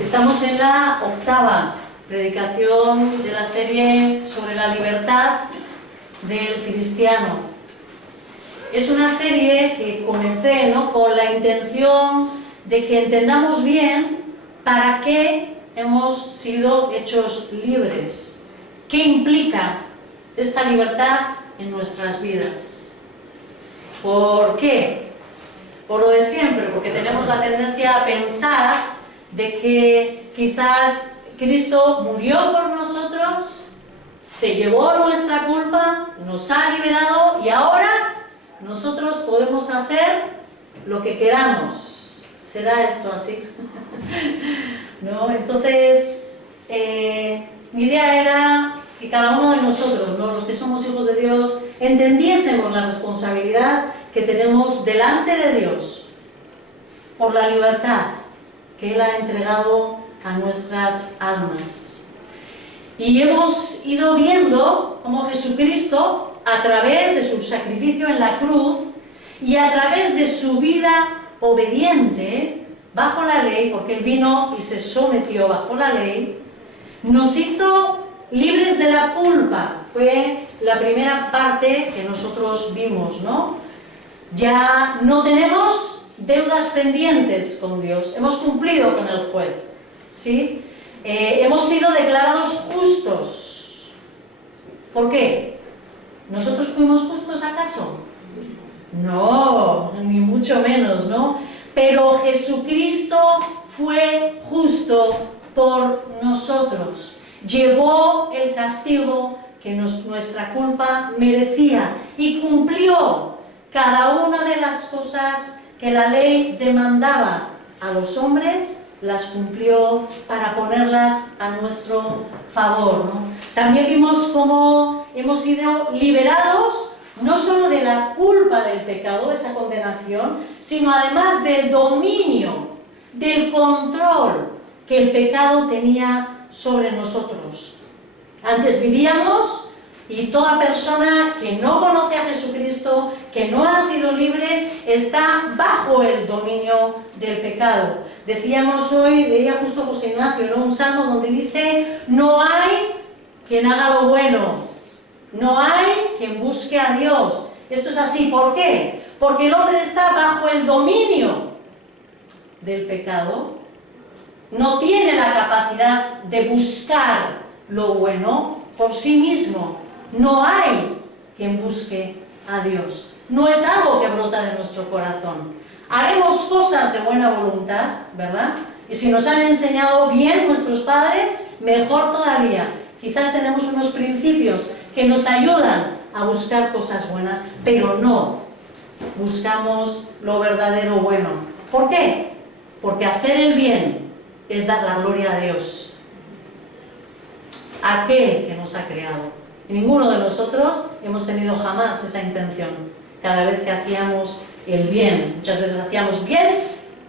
Estamos en la 8ª predicación de la serie sobre la libertad del cristiano. Es una serie que comencé, ¿no?, con la intención de que entendamos bien para qué hemos sido hechos libres, qué implica esta libertad en nuestras vidas. ¿Por qué? Por lo de siempre, porque tenemos la tendencia a pensar de que quizás Cristo murió por nosotros, se llevó nuestra culpa, nos ha liberado y ahora nosotros podemos hacer lo que queramos. ¿Será esto así? ¿No? Entonces, mi idea era que cada uno de nosotros, ¿no?, los que somos hijos de Dios, entendiésemos la responsabilidad que tenemos delante de Dios por la libertad que Él ha entregado a nuestras almas. Y hemos ido viendo cómo Jesucristo, a través de su sacrificio en la cruz y a través de su vida obediente bajo la ley, porque Él vino y se sometió bajo la ley, nos hizo libres de la culpa. Fue la primera parte que nosotros vimos, ¿no? Ya no tenemos deudas pendientes con Dios, hemos cumplido con el juez, ¿sí? Hemos sido declarados justos. ¿Por qué? ¿Nosotros fuimos justos acaso? No, ni mucho menos, ¿no? Pero Jesucristo fue justo por nosotros. Llevó el castigo que nuestra culpa merecía y cumplió cada una de las cosas que la ley demandaba a los hombres, las cumplió para ponerlas a nuestro favor, ¿no? También vimos cómo hemos sido liberados no solo de la culpa del pecado, esa condenación, sino además del dominio, del control que el pecado tenía sobre nosotros. Antes vivíamos, y toda persona que no conoce a Jesucristo, que no ha sido libre, está bajo el dominio del pecado. Decíamos hoy, leía justo José Ignacio, ¿no?, un salmo donde dice: no hay quien haga lo bueno, no hay quien busque a Dios. Esto es así, ¿por qué? Porque el hombre está bajo el dominio del pecado, no tiene la capacidad de buscar lo bueno por sí mismo. No hay quien busque a Dios. No es algo que brota de nuestro corazón. Haremos cosas de buena voluntad, ¿verdad? Y si nos han enseñado bien nuestros padres, mejor todavía. Quizás tenemos unos principios que nos ayudan a buscar cosas buenas, pero no buscamos lo verdadero bueno. ¿Por qué? Porque hacer el bien es dar la gloria a Dios, aquel que nos ha creado. Y ninguno de nosotros hemos tenido jamás esa intención. Cada vez que hacíamos el bien, muchas veces hacíamos bien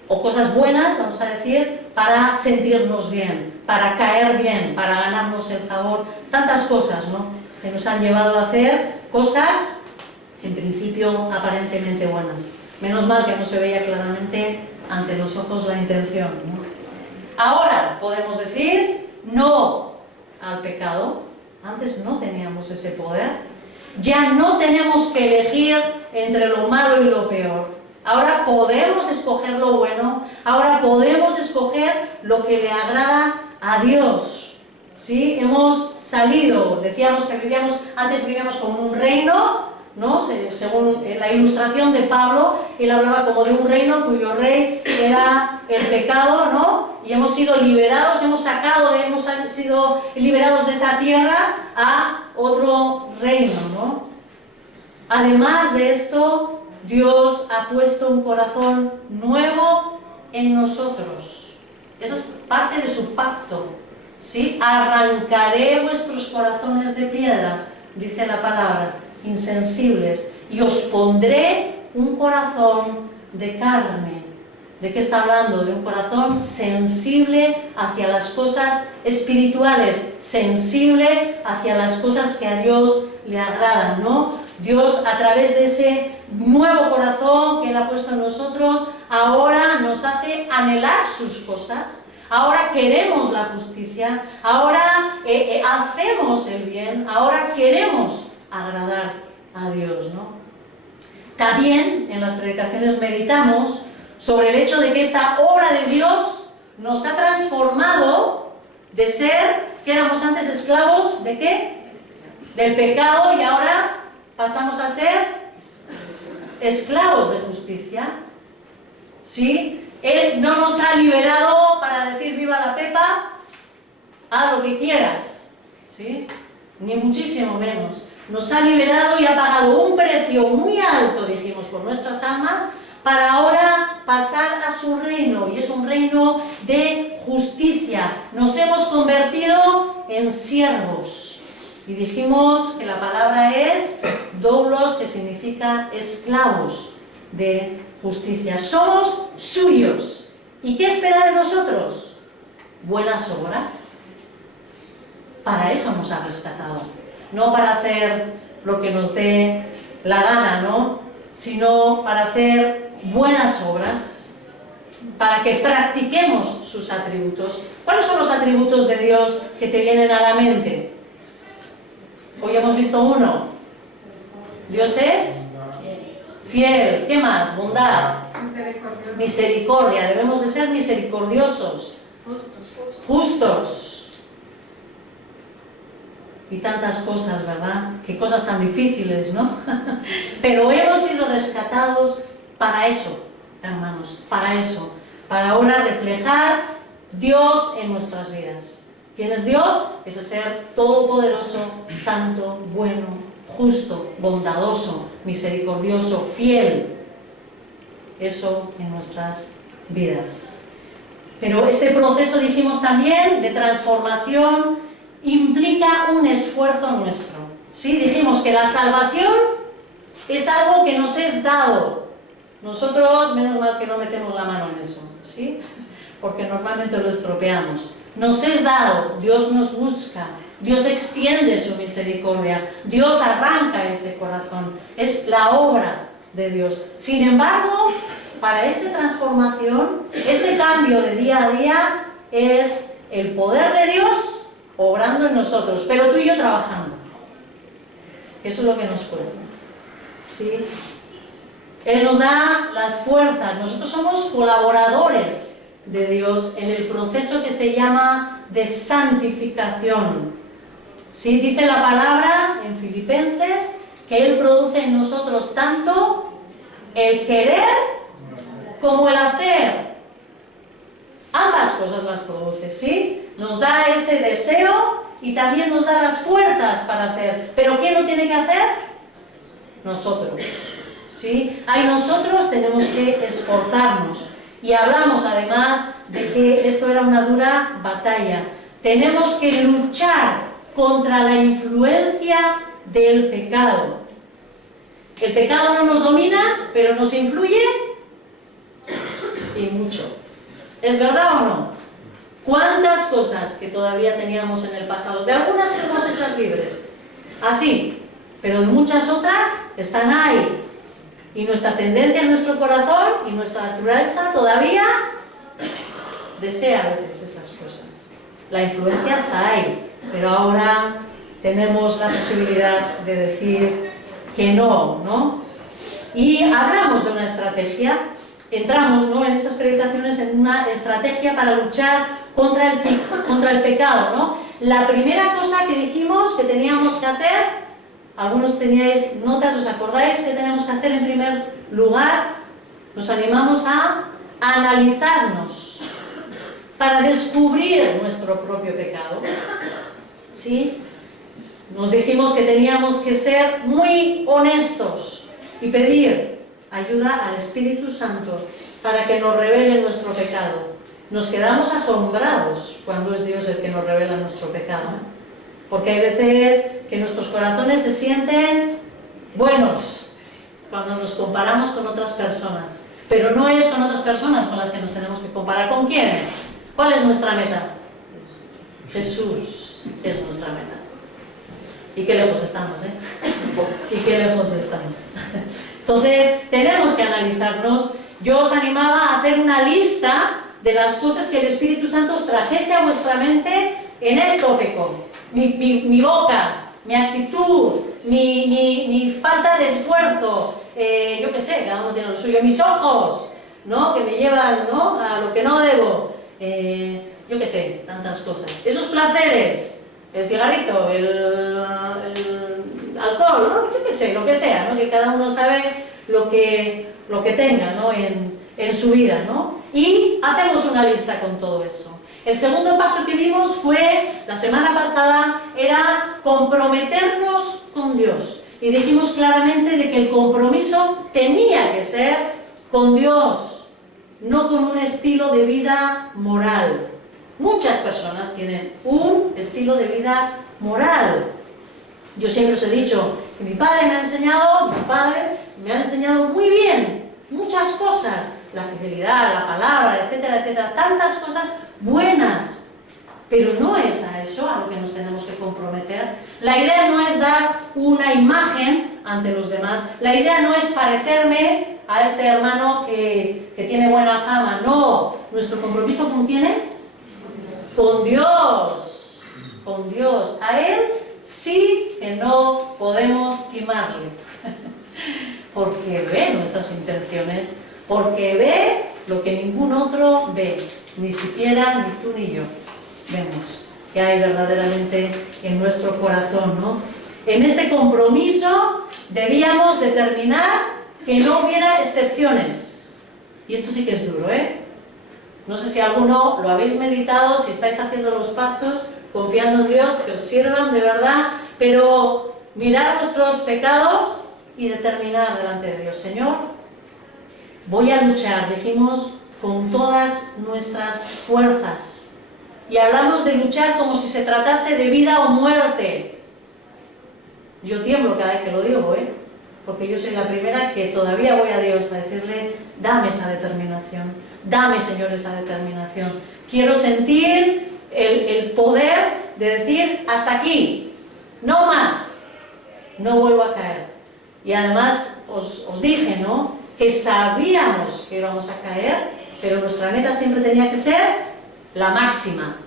o cosas buenas, vamos a decir, para sentirnos bien, para caer bien, para ganarnos el favor, tantas cosas, ¿no?, que nos han llevado a hacer cosas en principio aparentemente buenas. Menos mal que no se veía claramente ante los ojos la intención, ¿no? Ahora podemos decir no al pecado. Antes no teníamos ese poder. Ya no tenemos que elegir entre lo malo y lo peor. Ahora podemos escoger lo bueno. Ahora podemos escoger lo que le agrada a Dios, ¿sí? Hemos salido, decíamos que antes vivíamos como un reino, ¿no? Según la ilustración de Pablo, él hablaba como de un reino cuyo rey era el pecado, ¿no? Y hemos sido liberados, hemos sido liberados de esa tierra a otro reino, ¿no? Además de esto, Dios ha puesto un corazón nuevo en nosotros. Esa es parte de su pacto, ¿sí? Arrancaré vuestros corazones de piedra, dice la palabra, insensibles, y os pondré un corazón de carne. ¿De qué está hablando? De un corazón sensible hacia las cosas espirituales, sensible hacia las cosas que a Dios le agradan, ¿no? Dios, a través de ese nuevo corazón que Él Él ha puesto en nosotros, ahora nos hace anhelar sus cosas, ahora queremos la justicia, ahora hacemos el bien, ahora queremos agradar a Dios, ¿no? También en las predicaciones meditamos sobre el hecho de que esta obra de Dios nos ha transformado de ser, que éramos antes esclavos, ¿de qué? Del pecado, y ahora pasamos a ser esclavos de justicia. ¿Sí? Él no nos ha liberado para decir viva la Pepa, haz lo que quieras, ¿sí? Ni muchísimo menos. Nos ha liberado y ha pagado un precio muy alto, dijimos, por nuestras almas, para ahora pasar a su reino, y es un reino de justicia. Nos hemos convertido en siervos, y dijimos que la palabra es doulos, que significa esclavos de justicia. Somos suyos. ¿Y qué espera de nosotros? Buenas obras. Para eso nos ha rescatado, no para hacer lo que nos dé la gana, ¿no? Sino para hacer buenas obras, para que practiquemos sus atributos. ¿Cuáles son los atributos de Dios que te vienen a la mente? Hoy hemos visto uno. Dios es fiel. ¿Qué más? Bondad. Misericordia. Debemos de ser misericordiosos. Justos. Y tantas cosas, ¿verdad? Qué cosas tan difíciles, ¿no? Pero hemos sido rescatados para eso, hermanos, para eso. Para ahora reflejar Dios en nuestras vidas. ¿Quién es Dios? Ese ser todopoderoso, santo, bueno, justo, bondadoso, misericordioso, fiel. Eso en nuestras vidas. Pero este proceso, dijimos también, de transformación, implica un esfuerzo nuestro. ¿Sí? Dijimos que la salvación es algo que nos es dado. Nosotros, menos mal que no metemos la mano en eso, ¿sí? Porque normalmente lo estropeamos. Nos es dado, Dios nos busca, Dios extiende su misericordia, Dios arranca ese corazón, es la obra de Dios. Sin embargo, para esa transformación, ese cambio de día a día, es el poder de Dios obrando en nosotros, pero tú y yo trabajando. Eso es lo que nos cuesta, ¿sí? Él nos da las fuerzas, nosotros somos colaboradores de Dios en el proceso que se llama de santificación. ¿Sí? Dice la palabra en Filipenses que Él produce en nosotros tanto el querer como el hacer. Ambas cosas las produce, ¿sí? Nos da ese deseo y también nos da las fuerzas para hacer. ¿Pero quién lo tiene que hacer? Nosotros, ¿sí? Ahí nosotros tenemos que esforzarnos. Y hablamos además de que esto era una dura batalla. Tenemos que luchar contra la influencia del pecado. El pecado no nos domina, pero nos influye y mucho. ¿Es verdad o no? ¿Cuántas cosas que todavía teníamos en el pasado? De algunas fuimos hechas libres, así, pero de muchas otras están ahí. Y nuestra tendencia en nuestro corazón y nuestra naturaleza todavía desea a veces esas cosas. La influencia está ahí, pero ahora tenemos la posibilidad de decir que no, ¿no? Y hablamos de una estrategia, entramos, ¿no?, en esas predicaciones en una estrategia para luchar contra el pecado, ¿no? La primera cosa que dijimos que teníamos que hacer, algunos teníais notas, ¿os acordáis que tenemos que hacer en primer lugar? Nos animamos a analizarnos para descubrir nuestro propio pecado, ¿sí? Nos dijimos que teníamos que ser muy honestos y pedir ayuda al Espíritu Santo para que nos revele nuestro pecado. Nos quedamos asombrados cuando es Dios el que nos revela nuestro pecado, porque hay veces que nuestros corazones se sienten buenos cuando nos comparamos con otras personas, pero no es con otras personas con las que nos tenemos que comparar. ¿Con quiénes? ¿Cuál es nuestra meta? Jesús es nuestra meta. Y qué lejos estamos, ¿eh? Y qué lejos estamos. Entonces, tenemos que analizarnos. Yo os animaba a hacer una lista de las cosas que el Espíritu Santo os trajese a vuestra mente en este tópico. Mi boca, mi actitud, mi falta de esfuerzo, yo qué sé, cada uno tiene lo suyo, mis ojos, ¿no? Que me llevan, ¿no?, a lo que no debo, yo qué sé, tantas cosas. Esos placeres, el cigarrito, el alcohol, ¿no?, yo qué sé, lo que sea, ¿no?, que cada uno sabe lo que tenga, ¿no?, en su vida, ¿no? Y hacemos una lista con todo eso. El segundo paso que vimos fue, la semana pasada, era comprometernos con Dios. Y dijimos claramente de que el compromiso tenía que ser con Dios, no con un estilo de vida moral. Muchas personas tienen un estilo de vida moral. Yo siempre os he dicho que mi padre me ha enseñado, mis padres me han enseñado muy bien muchas cosas, la fidelidad, la palabra, etcétera, etcétera, tantas cosas buenas, pero no es a eso a lo que nos tenemos que comprometer. La idea no es dar una imagen ante los demás, la idea no es parecerme a este hermano que tiene buena fama, no. ¿Nuestro compromiso con quién es? Con Dios, con Dios. A Él sí que no podemos timarle, porque ve nuestras intenciones, porque ve lo que ningún otro ve, ni siquiera ni tú ni yo vemos que hay verdaderamente en nuestro corazón, ¿no? En este compromiso debíamos determinar que no hubiera excepciones. Y esto sí que es duro, ¿eh? No sé si alguno lo habéis meditado, si estáis haciendo los pasos, confiando en Dios, que os sirvan de verdad, pero mirar vuestros pecados y determinar delante de Dios: Señor, voy a luchar, dijimos, con todas nuestras fuerzas. Y hablamos de luchar como si se tratase de vida o muerte. Yo tiemblo cada vez que lo digo, ¿eh? Porque yo soy la primera que todavía voy a Dios a decirle: dame esa determinación, dame, Señor, esa determinación. Quiero sentir el poder de decir: hasta aquí, no más, no vuelvo a caer. Y además os dije, ¿no?, que sabíamos que íbamos a caer, pero nuestra meta siempre tenía que ser la máxima,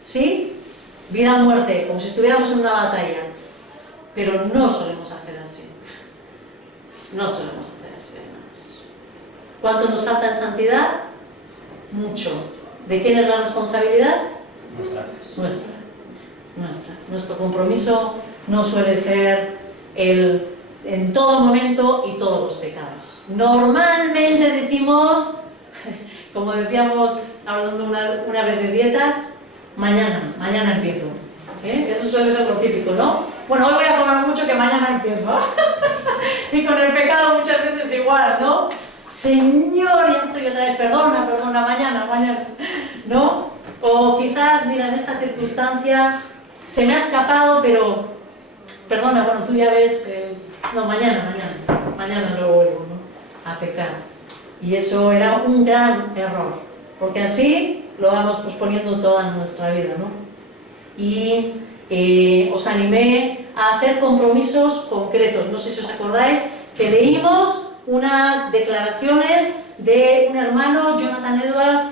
¿sí? Vida o muerte, como si estuviéramos en una batalla. Pero no solemos hacer así. No solemos hacer así, hermanos. ¿Cuánto nos falta en santidad? Mucho. ¿De quién es la responsabilidad? Nuestra. Nuestro compromiso no suele ser en todo momento y todos los pecados. Normalmente decimos, como decíamos hablando una vez de dietas, mañana empiezo. Eso suele ser lo típico, ¿no? Bueno, hoy voy a comer mucho, que mañana empiezo. Y con el pecado muchas veces igual, ¿no? Señor, ya estoy otra vez, perdona, mañana, ¿no? O quizás, mira, en esta circunstancia se me ha escapado, pero perdona, bueno, tú ya ves, no, mañana no vuelvo, ¿no?, a pecar. Y eso era un gran error, porque así lo vamos posponiendo toda nuestra vida, ¿no? Y os animé a hacer compromisos concretos. No sé si os acordáis que leímos unas declaraciones de un hermano, Jonathan Edwards,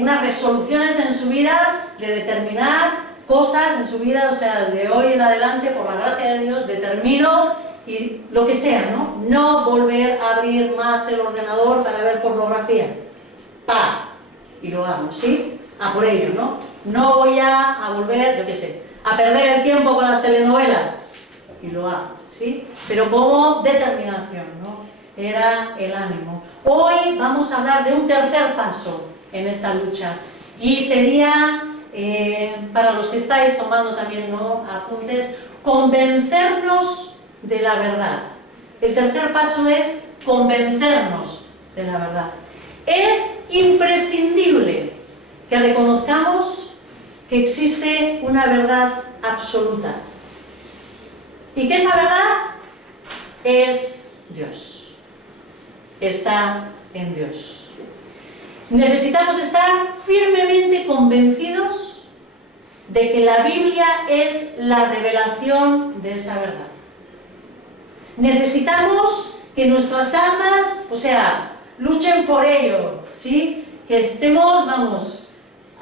unas resoluciones en su vida de determinar cosas en su vida, o sea, de hoy en adelante, por la gracia de Dios, determino, y lo que sea, ¿no? No volver a abrir más el ordenador para ver pornografía. Y lo hago, ¿sí? A por ello, ¿no? No voy a volver, yo qué sé, a perder el tiempo con las telenovelas. Y lo hago, ¿sí? Pero como determinación, ¿no? Era el ánimo. Hoy vamos a hablar de un tercer paso en esta lucha. Y sería, para los que estáis tomando también, ¿no?, apuntes, convencernos de la verdad. El tercer paso es convencernos de la verdad. Es imprescindible que reconozcamos que existe una verdad absoluta y que esa verdad es Dios. Está en Dios. Necesitamos estar firmemente convencidos de que la Biblia es la revelación de esa verdad. Necesitamos que nuestras almas, o sea, luchen por ello, ¿sí? Que estemos, vamos,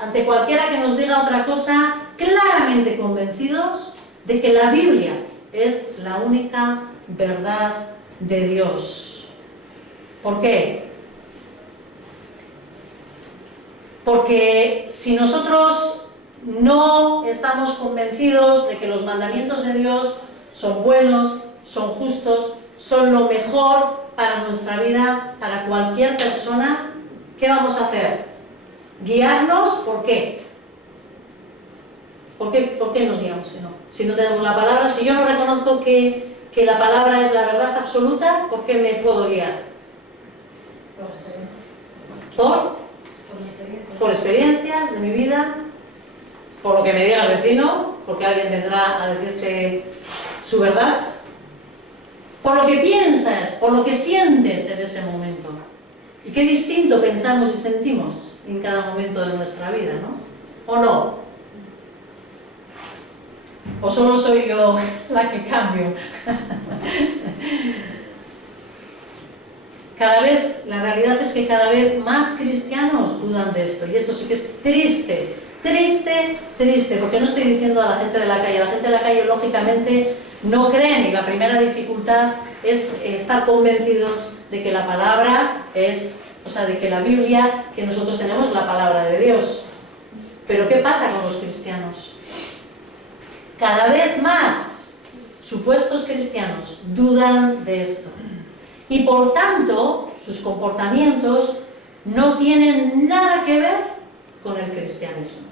ante cualquiera que nos diga otra cosa, claramente convencidos de que la Biblia es la única verdad de Dios. ¿Por qué? Porque si nosotros no estamos convencidos de que los mandamientos de Dios son buenos, son justos, son lo mejor para nuestra vida, para cualquier persona, ¿qué vamos a hacer? Guiarnos, ¿por qué? ¿Por qué nos guiamos si no tenemos la palabra? Si yo no reconozco que la palabra es la verdad absoluta, ¿por qué me puedo guiar? Por experiencias de mi vida, por lo que me diga el vecino, porque alguien vendrá a decirte su verdad, por lo que piensas, por lo que sientes en ese momento. Y qué distinto pensamos y sentimos en cada momento de nuestra vida, ¿no? ¿O no? ¿O solo soy yo la que cambio? La realidad es que cada vez más cristianos dudan de esto, y esto sí que es triste, triste, triste, porque no estoy diciendo a la gente de la calle lógicamente no creen, y la primera dificultad es estar convencidos de que la palabra es, o sea, de que la Biblia que nosotros tenemos es la palabra de Dios. Pero ¿qué pasa con los cristianos? Cada vez más supuestos cristianos dudan de esto. Y por tanto, sus comportamientos no tienen nada que ver con el cristianismo.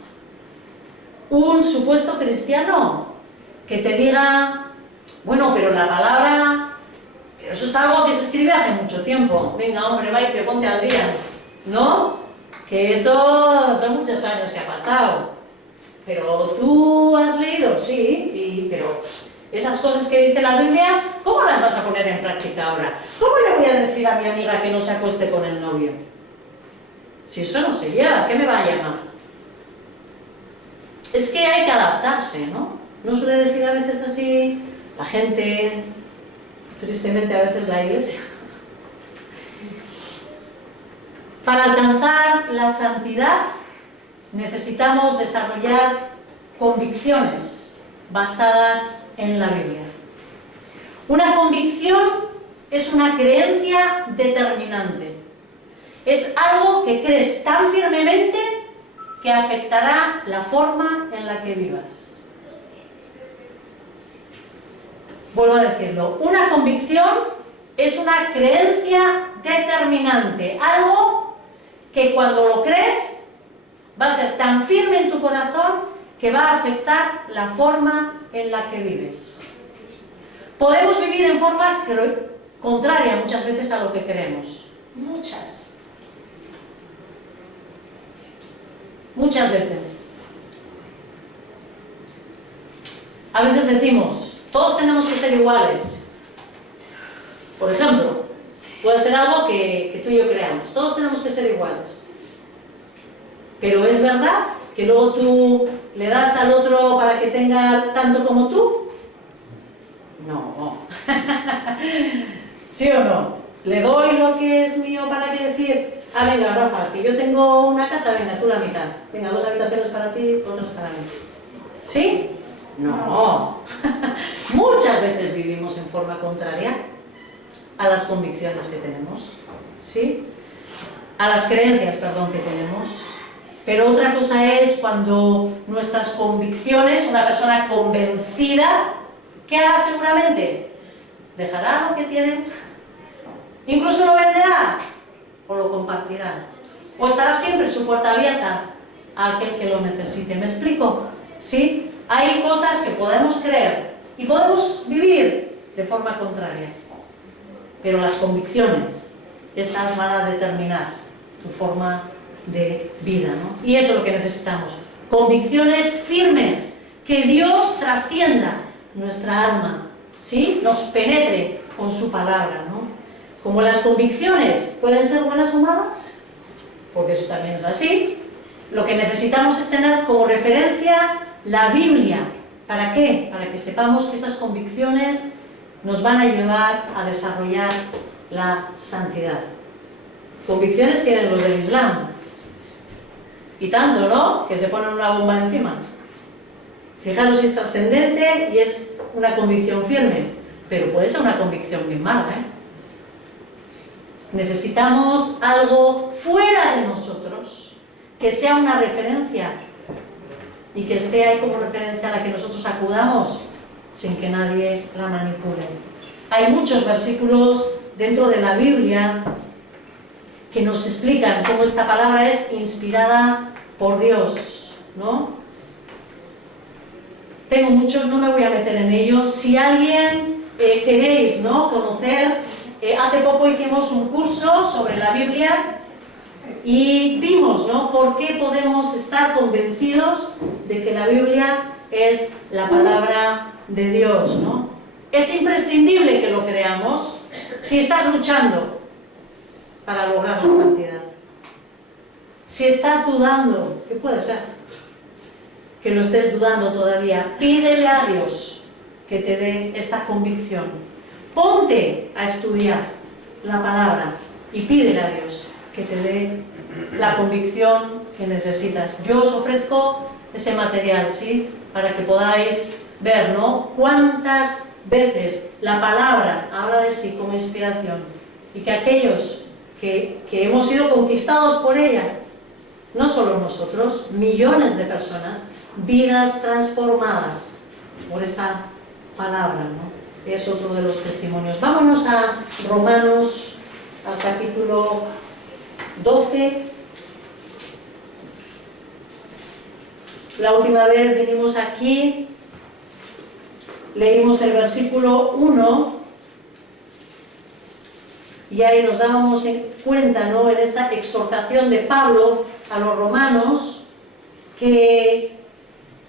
Un supuesto cristiano que te diga, bueno, pero la palabra, pero eso es algo que se escribe hace mucho tiempo. Venga, hombre, va y te ponte al día, ¿no? Que eso son muchos años que ha pasado. Pero tú has leído, sí, pero esas cosas que dice la Biblia, ¿cómo las vas a poner en práctica ahora? ¿Cómo le voy a decir a mi amiga que no se acueste con el novio? Si eso no se lleva, ¿qué me va a llamar? Es que hay que adaptarse, ¿no? ¿No suele decir a veces así la gente, tristemente a veces la iglesia? Para alcanzar la santidad necesitamos desarrollar convicciones basadas en la Biblia. Una convicción es una creencia determinante. Es algo que crees tan firmemente que afectará la forma en la que vivas. Vuelvo a decirlo, una convicción es una creencia determinante, algo que cuando lo crees va a ser tan firme en tu corazón que va a afectar la forma en la que vives. Podemos vivir en forma contraria muchas veces a lo que queremos. Muchas veces. A veces decimos, todos tenemos que ser iguales. Por ejemplo, puede ser algo que tú y yo creamos, todos tenemos que ser iguales. Pero ¿es verdad que luego tú le das al otro para que tenga tanto como tú? No. ¿Sí o no? ¿Le doy lo que es mío para que decir, venga, Rafa, que yo tengo una casa, venga, tú la mitad. Venga, 2 habitaciones para ti, otras para mí. ¿Sí? No. Muchas veces vivimos en forma contraria a las convicciones que tenemos. ¿Sí? A las creencias, perdón, que tenemos. Pero otra cosa es cuando nuestras convicciones, una persona convencida, ¿qué hará seguramente? ¿Dejará lo que tiene? ¿Incluso lo venderá? ¿O lo compartirá? ¿O estará siempre su puerta abierta a aquel que lo necesite? ¿Me explico? ¿Sí? Hay cosas que podemos creer y podemos vivir de forma contraria. Pero las convicciones, esas van a determinar tu forma de vida, ¿no? Y eso es lo que necesitamos. Convicciones firmes, que Dios trascienda nuestra alma, ¿sí? Nos penetre con su palabra, ¿no? Como las convicciones pueden ser buenas o malas, porque eso también es así, lo que necesitamos es tener como referencia la Biblia. ¿Para qué? Para que sepamos que esas convicciones nos van a llevar a desarrollar la santidad. Convicciones tienen los del Islam. Y tanto, ¿no? Que se ponen una bomba encima. Fijaros si es trascendente y es una convicción firme, pero puede ser una convicción bien mala, ¿eh? Necesitamos algo fuera de nosotros, que sea una referencia y que esté ahí como referencia a la que nosotros acudamos sin que nadie la manipule. Hay muchos versículos dentro de la Biblia que nos explican cómo esta palabra es inspirada por Dios, ¿no? Tengo muchos, no me voy a meter en ellos. Si alguien queréis, ¿no?, conocer, hace poco hicimos un curso sobre la Biblia y vimos, ¿no?, por qué podemos estar convencidos de que la Biblia es la palabra de Dios, ¿no? Es imprescindible que lo creamos si estás luchando para lograr la santidad. Si estás dudando, ¿qué puede ser? Que lo estés dudando todavía, pídele a Dios que te dé esta convicción. Ponte a estudiar la palabra y pídele a Dios que te dé la convicción que necesitas. Yo os ofrezco ese material, ¿sí?, para que podáis ver, ¿no?, cuántas veces la palabra habla de sí como inspiración y que aquellos que hemos sido conquistados por ella, no solo nosotros, millones de personas, vidas transformadas por esta palabra, ¿no? Es otro de los testimonios. Vámonos a Romanos, al capítulo 12. La última vez vinimos aquí, leímos el versículo 1 y ahí nos dábamos cuenta, ¿no?, en esta exhortación de Pablo a los romanos, que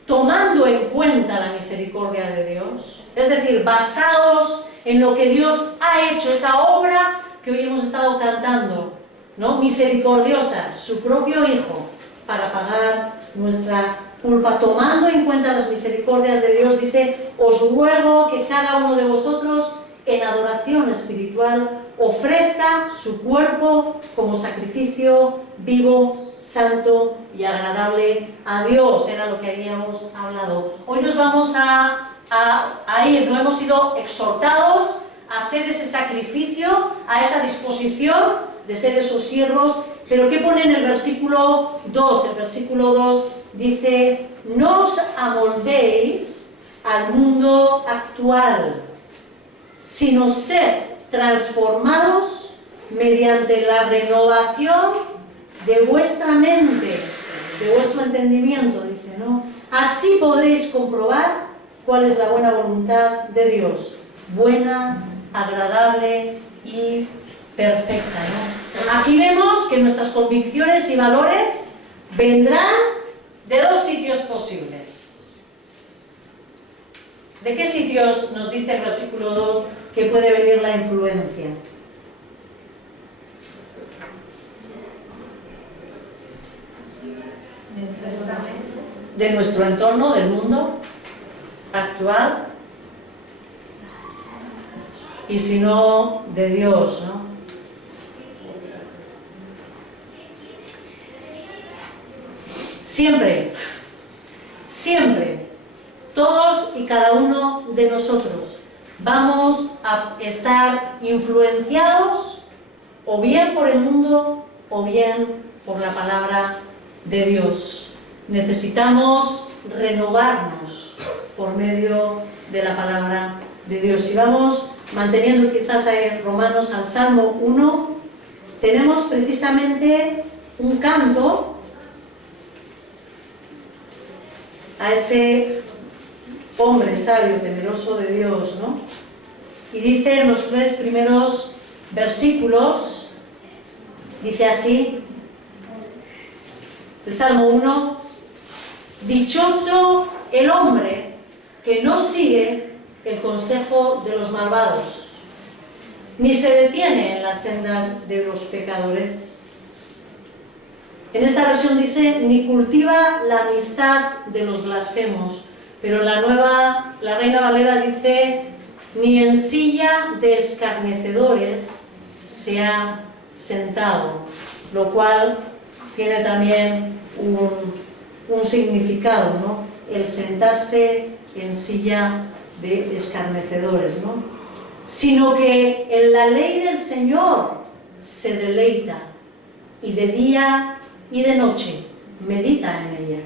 tomando en cuenta la misericordia de Dios, es decir, basados en lo que Dios ha hecho, esa obra que hoy hemos estado cantando, ¿no?, misericordiosa, su propio Hijo, para pagar nuestra culpa, tomando en cuenta las misericordias de Dios, dice: os ruego que cada uno de vosotros en adoración espiritual ofrezca su cuerpo como sacrificio vivo, santo y agradable a Dios. Era lo que habíamos hablado. Hoy nos vamos a ir, no hemos sido exhortados a ser ese sacrificio, a esa disposición de ser esos siervos. Pero ¿qué pone en el versículo 2? El versículo 2 dice: no os amoldéis al mundo actual, sino sed transformados mediante la renovación de vuestra mente, de vuestro entendimiento, dice, ¿no? Así podréis comprobar cuál es la buena voluntad de Dios, buena, agradable y perfecta, ¿no? Aquí vemos que nuestras convicciones y valores vendrán de dos sitios posibles. ¿De qué sitios nos dice el versículo 2 que puede venir la influencia? De nuestro entorno, del mundo actual, y si no, de Dios, ¿no? Siempre, siempre, todos y cada uno de nosotros vamos a estar influenciados o bien por el mundo o bien por la palabra de Dios. Necesitamos renovarnos por medio de la palabra de Dios. Si vamos manteniendo quizás en Romanos al Salmo 1, tenemos precisamente un canto a ese hombre sabio, temeroso de Dios, ¿no? Y dice en los 3 primeros versículos, dice así, el Salmo 1: dichoso el hombre que no sigue el consejo de los malvados, ni se detiene en las sendas de los pecadores, En esta versión dice, ni cultiva la amistad de los blasfemos, pero la Reina Valera dice, ni en silla de escarnecedores se ha sentado, lo cual tiene también un significado, ¿no? El sentarse en silla de escarnecedores, ¿no? Sino que en la ley del Señor se deleita, y de día y de noche medita en ella.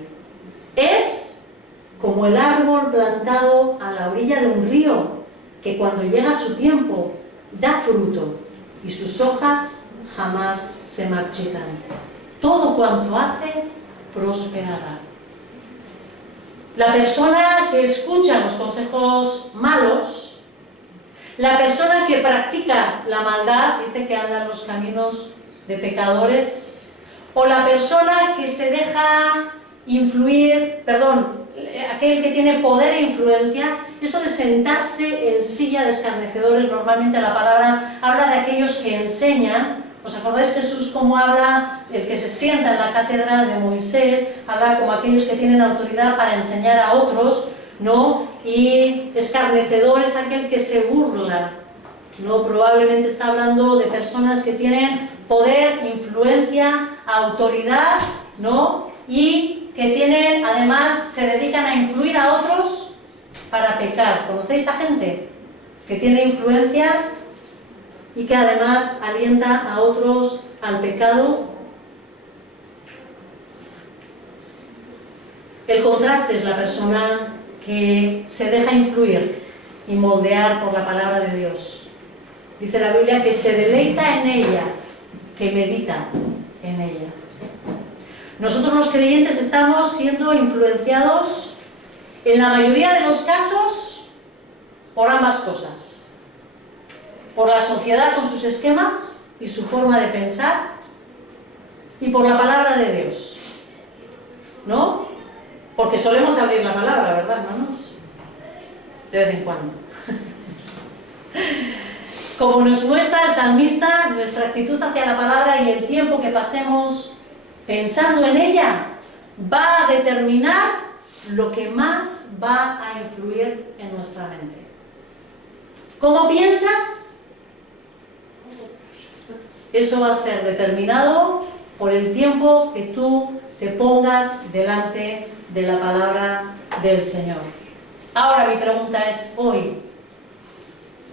Es como el árbol plantado a la orilla de un río, que cuando llega su tiempo da fruto, y sus hojas jamás se marchitan. Todo cuanto hace prosperará. La persona que escucha los consejos malos, la persona que practica la maldad, dice que anda en los caminos de pecadores, o la persona que se deja influir, aquel que tiene poder e influencia, esto de sentarse en silla de escarnecedores, normalmente la palabra habla de aquellos que enseñan. ¿Os acordáis Jesús cómo habla el que se sienta en la cátedra de Moisés? Habla como aquellos que tienen autoridad para enseñar a otros, ¿no? Y escarnecedor es aquel que se burla, ¿no? Probablemente está hablando de personas que tienen poder, influencia, autoridad, ¿no? Y que tienen, además, se dedican a influir a otros para pecar. ¿Conocéis a gente que tiene influencia y que además alienta a otros al pecado? El contraste es la persona que se deja influir y moldear por la palabra de Dios. Dice la Biblia que se deleita en ella, que medita en ella. Nosotros los creyentes estamos siendo influenciados en la mayoría de los casos por ambas cosas. Por la sociedad con sus esquemas y su forma de pensar, y por la palabra de Dios, ¿no? Porque solemos abrir la palabra, ¿verdad, hermanos? De vez en cuando. Como nos muestra el salmista, nuestra actitud hacia la palabra y el tiempo que pasemos pensando en ella va a determinar lo que más va a influir en nuestra mente. ¿Cómo piensas? Eso va a ser determinado por el tiempo que tú te pongas delante de la palabra del Señor. Ahora mi pregunta es hoy,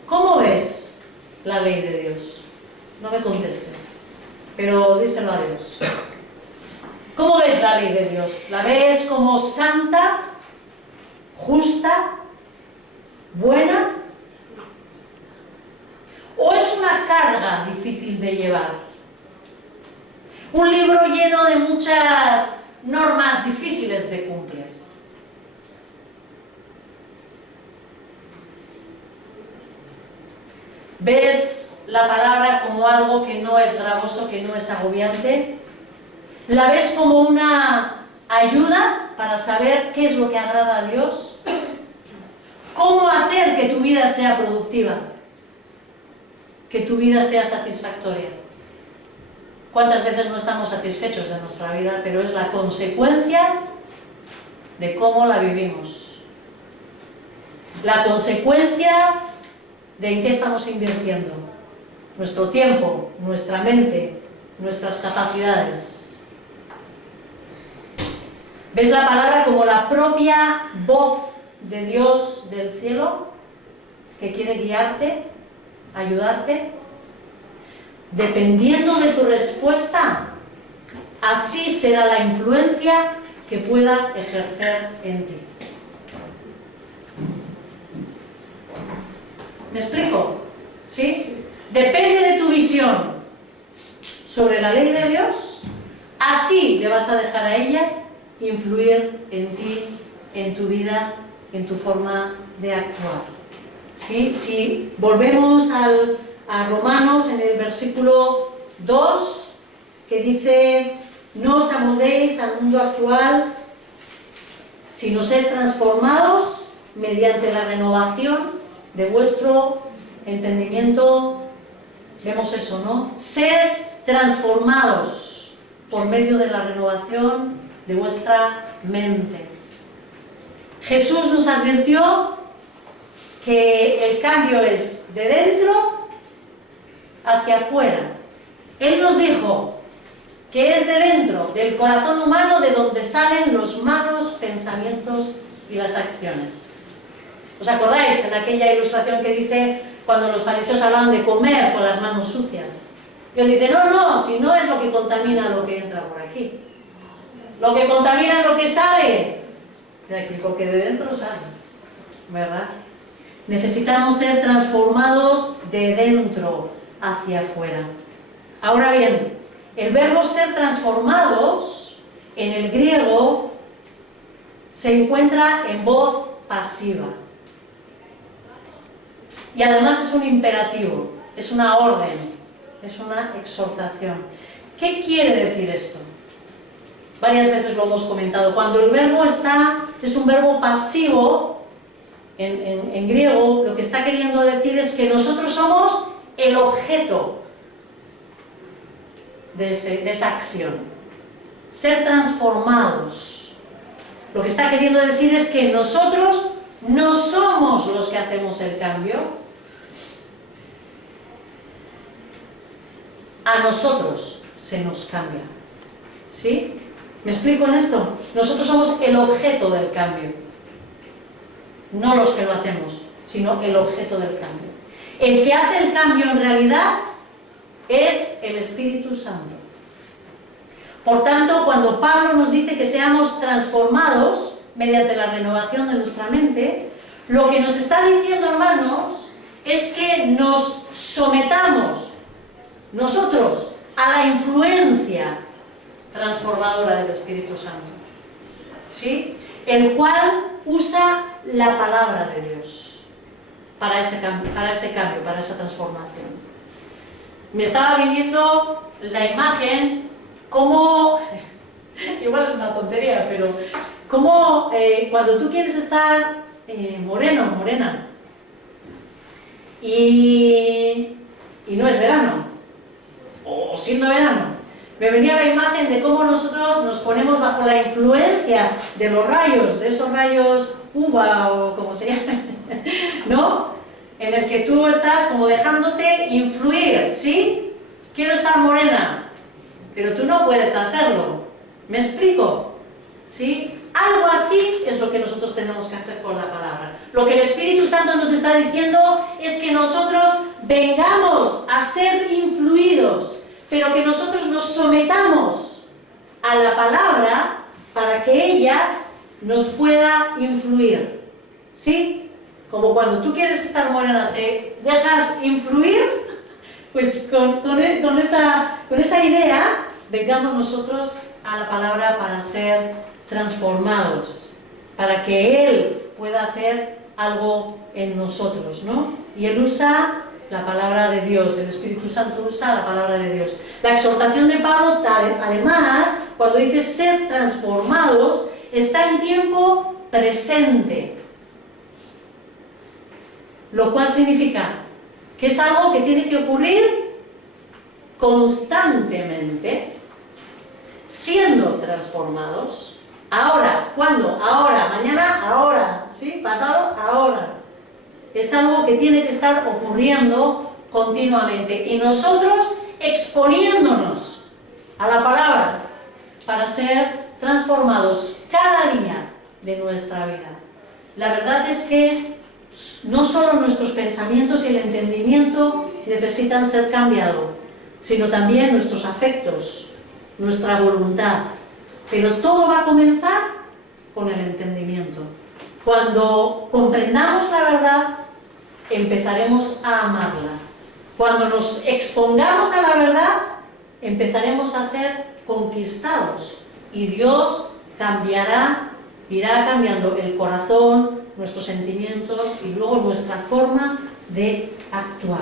¿cómo ves la ley de Dios? No me contestes, pero díselo a Dios. ¿Cómo ves la ley de Dios? ¿La ves como santa, justa, buena? ¿O es una carga difícil de llevar? Un libro lleno de muchas normas difíciles de cumplir. ¿Ves la palabra como algo que no es gravoso, que no es agobiante? ¿La ves como una ayuda para saber qué es lo que agrada a Dios? ¿Cómo hacer que tu vida sea productiva? Que tu vida sea satisfactoria. ¿Cuántas veces no estamos satisfechos de nuestra vida? Pero es la consecuencia de cómo la vivimos. La consecuencia de en qué estamos invirtiendo. Nuestro tiempo, nuestra mente, nuestras capacidades. ¿Ves la palabra como la propia voz de Dios del cielo que quiere guiarte, ayudarte? Dependiendo de tu respuesta, así será la influencia que pueda ejercer en ti. ¿Me explico? ¿Sí? Depende de tu visión sobre la ley de Dios, así le vas a dejar a ella influir en ti, en tu vida, en tu forma de actuar. ¿Sí? Si volvemos a Romanos, en el versículo 2, que dice: no os amoldéis al mundo actual, sino sed transformados mediante la renovación de vuestro entendimiento. Vemos eso, ¿no? Sed transformados por medio de la renovación de vuestra mente. Jesús nos advirtió que el cambio es de dentro hacia afuera. Él nos dijo que es de dentro, del corazón humano, de donde salen los malos pensamientos y las acciones. ¿Os acordáis en aquella ilustración que dice cuando los fariseos hablaban de comer con las manos sucias? Y él dice, no, si no es lo que contamina lo que entra por aquí. Lo que contamina es lo que sale de aquí, porque de dentro sale, ¿verdad? Necesitamos ser transformados de dentro hacia afuera. Ahora bien, el verbo ser transformados en el griego se encuentra en voz pasiva. Y además es un imperativo, es una orden, es una exhortación. ¿Qué quiere decir esto? Varias veces lo hemos comentado. Cuando el verbo es un verbo pasivo, en griego, lo que está queriendo decir es que nosotros somos el objeto de esa acción. Ser transformados. Lo que está queriendo decir es que nosotros no somos los que hacemos el cambio. A nosotros se nos cambia. ¿Sí? ¿Me explico en esto? Nosotros somos el objeto del cambio. No los que lo hacemos, sino el objeto del cambio. El que hace el cambio en realidad es el Espíritu Santo. Por tanto, cuando Pablo nos dice que seamos transformados mediante la renovación de nuestra mente, lo que nos está diciendo, hermanos, es que nos sometamos nosotros a la influencia transformadora del Espíritu Santo, ¿sí? El cual usa la palabra de Dios para ese cambio, para esa transformación. Me estaba viniendo la imagen como, igual es una tontería, pero como cuando tú quieres estar moreno, morena, y no es verano, o siendo verano, me venía la imagen de cómo nosotros nos ponemos bajo la influencia de los rayos, de esos rayos uva o como se llama, ¿no? En el que tú estás como dejándote influir, ¿sí? Quiero estar morena, pero tú no puedes hacerlo. ¿Me explico? ¿Sí? Algo así es lo que nosotros tenemos que hacer con la palabra. Lo que el Espíritu Santo nos está diciendo es que nosotros vengamos a ser influidos, pero que nosotros nos sometamos a la palabra para que ella nos pueda influir. ¿Sí? Como cuando tú quieres estar morena, te dejas influir, pues con esa idea, vengamos nosotros a la palabra para ser transformados, para que Él pueda hacer algo en nosotros, ¿no? Y Él usa la palabra de Dios, el Espíritu Santo usa la palabra de Dios. La exhortación de Pablo, además, cuando dice ser transformados, está en tiempo presente. Lo cual significa que es algo que tiene que ocurrir constantemente, siendo transformados. Ahora, ¿cuándo? Ahora, mañana, ahora, ¿sí? Pasado, ahora. Es algo que tiene que estar ocurriendo continuamente. Y nosotros exponiéndonos a la palabra para ser transformados cada día de nuestra vida. La verdad es que no solo nuestros pensamientos y el entendimiento necesitan ser cambiados, sino también nuestros afectos, nuestra voluntad. Pero todo va a comenzar con el entendimiento. Cuando comprendamos la verdad, empezaremos a amarla. Cuando nos expongamos a la verdad, empezaremos a ser conquistados. Y Dios cambiará, irá cambiando el corazón, nuestros sentimientos y luego nuestra forma de actuar.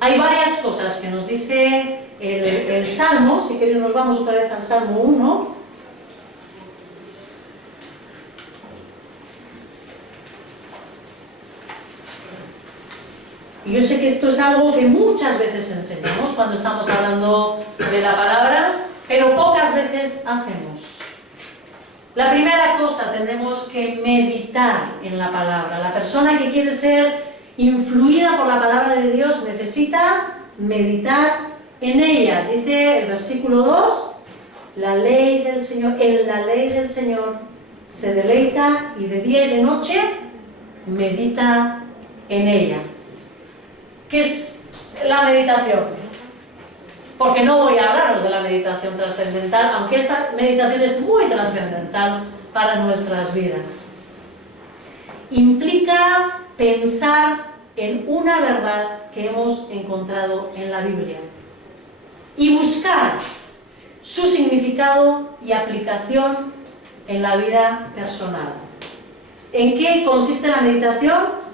Hay varias cosas que nos dice el Salmo. Si queréis nos vamos otra vez al Salmo 1. Y yo sé que esto es algo que muchas veces enseñamos cuando estamos hablando de la palabra, pero pocas veces hacemos. La primera cosa, tenemos que meditar en la palabra. La persona que quiere ser influida por la palabra de Dios necesita meditar en ella. Dice el versículo 2, la ley del Señor, en la ley del Señor se deleita y de día y de noche medita en ella. ¿Qué es la meditación? Porque no voy a hablaros de la meditación trascendental, aunque esta meditación es muy trascendental para nuestras vidas. Implica pensar en una verdad que hemos encontrado en la Biblia y buscar su significado y aplicación en la vida personal. ¿En qué consiste la meditación?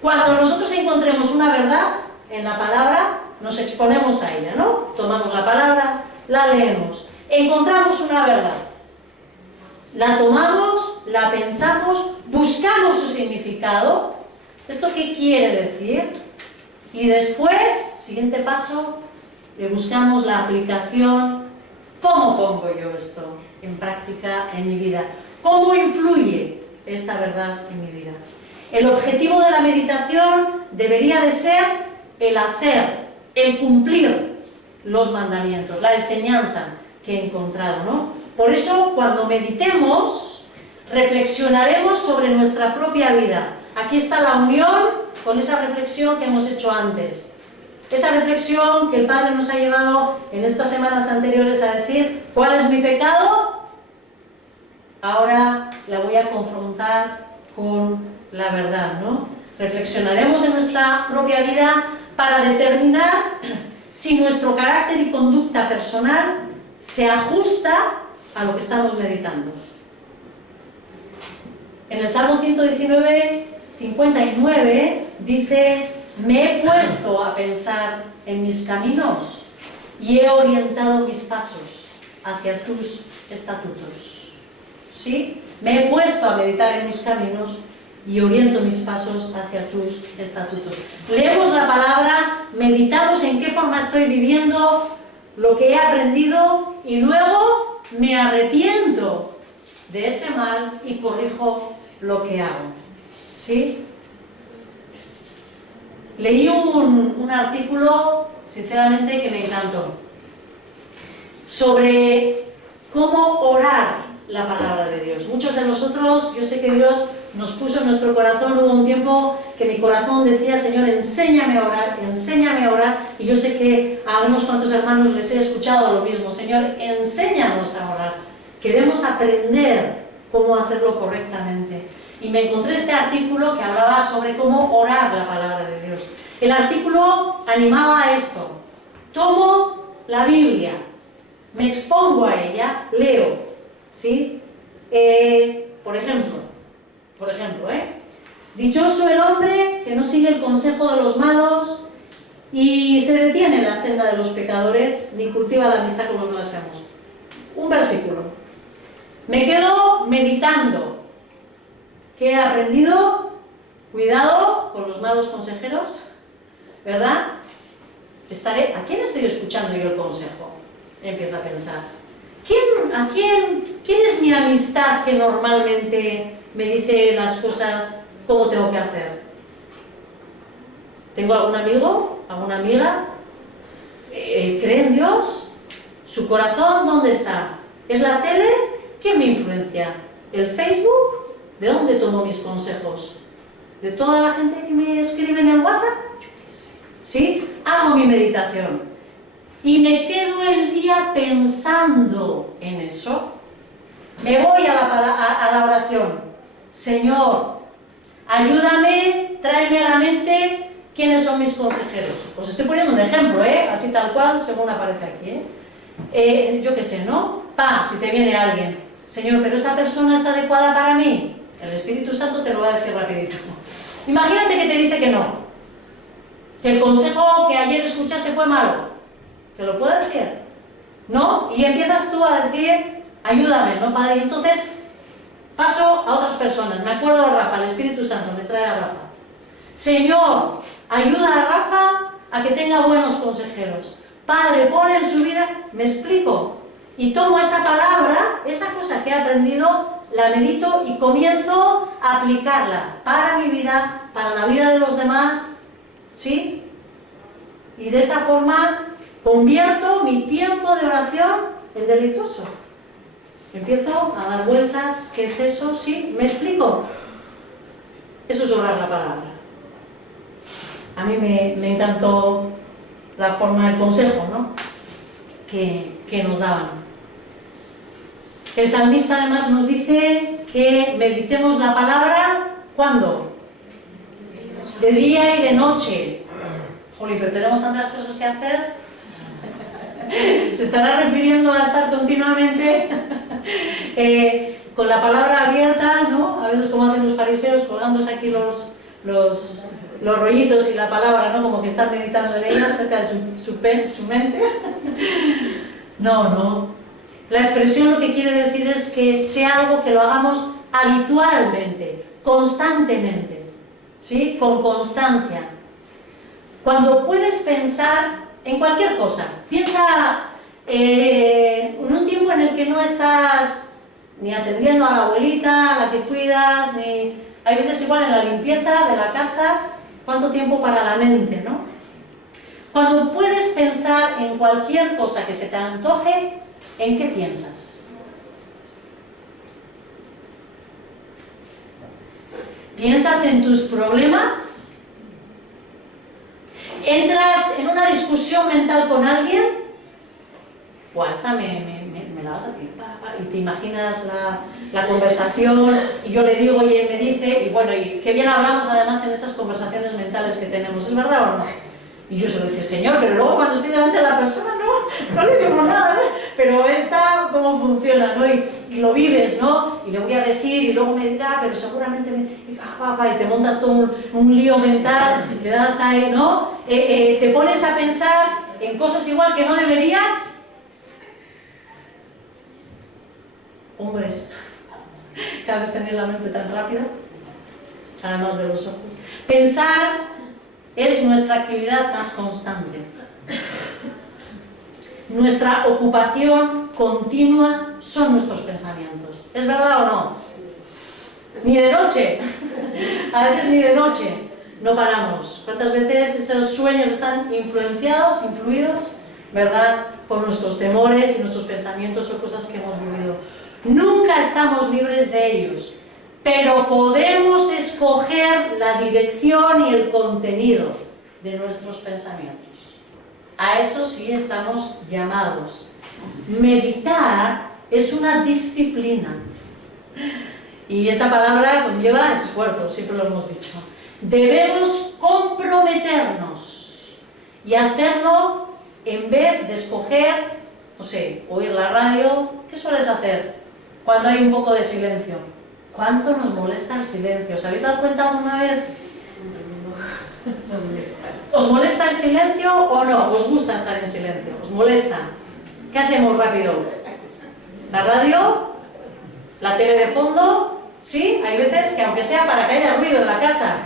Cuando nosotros encontremos una verdad en la palabra, nos exponemos a ella, ¿no? Tomamos la palabra, la leemos, encontramos una verdad, la tomamos, la pensamos, buscamos su significado, ¿esto qué quiere decir? Y después, siguiente paso, le buscamos la aplicación. ¿Cómo pongo yo esto en práctica en mi vida? ¿Cómo influye esta verdad en mi vida? El objetivo de la meditación debería de ser el hacer, el cumplir los mandamientos, la enseñanza que he encontrado, ¿no? Por eso, cuando meditemos, reflexionaremos sobre nuestra propia vida. Aquí está la unión con esa reflexión que hemos hecho antes. Esa reflexión que el Padre nos ha llevado en estas semanas anteriores a decir, ¿cuál es mi pecado? Ahora la voy a confrontar con la verdad, ¿no? Reflexionaremos en nuestra propia vida para determinar si nuestro carácter y conducta personal se ajusta a lo que estamos meditando. En el Salmo 119, 59 dice: me he puesto a pensar en mis caminos y he orientado mis pasos hacia tus estatutos. ¿Sí? Me he puesto a meditar en mis caminos y oriento mis pasos hacia tus estatutos. Leemos la palabra, meditamos en qué forma estoy viviendo lo que he aprendido y luego me arrepiento de ese mal y corrijo lo que hago. ¿Sí? Leí un artículo, sinceramente, que me encantó, sobre cómo orar la palabra de Dios. Muchos de nosotros, yo sé que Dios nos puso en nuestro corazón, hubo un tiempo que mi corazón decía: Señor, enséñame a orar, y yo sé que a unos cuantos hermanos les he escuchado lo mismo: Señor, enséñanos a orar. Queremos aprender cómo hacerlo correctamente. Y me encontré este artículo que hablaba sobre cómo orar la palabra de Dios. El artículo animaba a esto: tomo la Biblia, me expongo a ella, leo, ¿sí? Por ejemplo, dichoso el hombre que no sigue el consejo de los malos y se detiene en la senda de los pecadores, ni cultiva la amistad con los blasfemos. Un versículo. Me quedo meditando. ¿Qué he aprendido? Cuidado con los malos consejeros, ¿verdad? ¿A quién estoy escuchando yo el consejo? Empiezo a pensar. ¿Quién es mi amistad que normalmente me dice las cosas como tengo que hacer? ¿Tengo algún amigo? ¿Alguna amiga? ¿Cree en Dios? ¿Su corazón dónde está? ¿Es la tele? ¿Quién me influencia? ¿El Facebook? ¿De dónde tomo mis consejos? ¿De toda la gente que me escribe en el WhatsApp? ¿Sí? Hago mi meditación. Y me quedo el día pensando en eso. Me voy a la oración. Señor, ayúdame, tráeme a la mente quiénes son mis consejeros. Os estoy poniendo un ejemplo, así tal cual, según aparece aquí. Yo qué sé, ¿no? Si te viene alguien. Señor, ¿pero esa persona es adecuada para mí? El Espíritu Santo te lo va a decir rapidito. Imagínate que te dice que no. Que el consejo que ayer escuchaste fue malo. ¿Te lo puede decir? ¿No? Y empiezas tú a decir: ayúdame, ¿no, Padre? Y entonces paso a otras personas. Me acuerdo de Rafa, el Espíritu Santo me trae a Rafa. Señor, ayuda a Rafa a que tenga buenos consejeros. Padre, pon en su vida... ¿Me explico? y tomo esa palabra, esa cosa que he aprendido, la medito y comienzo a aplicarla para mi vida, para la vida de los demás, ¿sí? Y de esa forma convierto mi tiempo de oración en deleitoso. Empiezo a dar vueltas, ¿qué es eso? ¿Sí? ¿Me explico? Eso es orar la palabra. A mí me encantó la forma del consejo, ¿no? que nos daban. El salmista además nos dice que meditemos la palabra, ¿cuándo? De día y de noche. Jolín, pero tenemos tantas cosas que hacer. Se estará refiriendo a estar continuamente con la palabra abierta, ¿no? A veces como hacen los fariseos, colgándose aquí los rollitos y la palabra, ¿no? Como que están meditando en ella, cerca de su mente. No. La expresión lo que quiere decir es que sea algo que lo hagamos habitualmente, constantemente, ¿sí? Con constancia. Cuando puedes pensar en cualquier cosa, piensa en un tiempo en el que no estás ni atendiendo a la abuelita, a la que cuidas, ni... Hay veces igual en la limpieza de la casa, ¿cuánto tiempo para la mente, no? Cuando puedes pensar en cualquier cosa que se te antoje, ¿en qué piensas? ¿Piensas en tus problemas? ¿Entras en una discusión mental con alguien? Pues esta me la vas a decir, y te imaginas la conversación, y yo le digo y él me dice, y bueno, y qué bien hablamos además en esas conversaciones mentales que tenemos, ¿es verdad o no? Y yo se lo dice, Señor, pero luego cuando estoy delante de la persona no le digo nada, ¿no? Pero esta, ¿cómo funciona, no? Y lo vives, ¿no? Y le voy a decir, y luego me dirá, pero seguramente y te montas todo un lío mental, le das ahí, ¿no? Te pones a pensar en cosas igual que no deberías. Hombres, cada vez tenéis la mente tan rápida, además de los ojos. Pensar es nuestra actividad más constante. Nuestra ocupación continua son nuestros pensamientos. ¿Es verdad o no? Ni de noche. A veces ni de noche. No paramos. ¿Cuántas veces esos sueños están influidos, ¿verdad? Por nuestros temores y nuestros pensamientos o cosas que hemos vivido. Nunca estamos libres de ellos, pero podemos escoger la dirección y el contenido de nuestros pensamientos. A eso sí estamos llamados. Meditar es una disciplina. Y esa palabra conlleva esfuerzo, siempre lo hemos dicho. Debemos comprometernos y hacerlo en vez de escoger, no sé, oír la radio. ¿Qué sueles hacer cuando hay un poco de silencio? ¿Cuánto nos molesta el silencio? ¿Os habéis dado cuenta alguna vez? ¿Os molesta el silencio o no? ¿Os gusta estar en silencio? ¿Os molesta? ¿Qué hacemos rápido? ¿La radio? ¿La tele de fondo? ¿Sí? Hay veces que aunque sea para que haya ruido en la casa,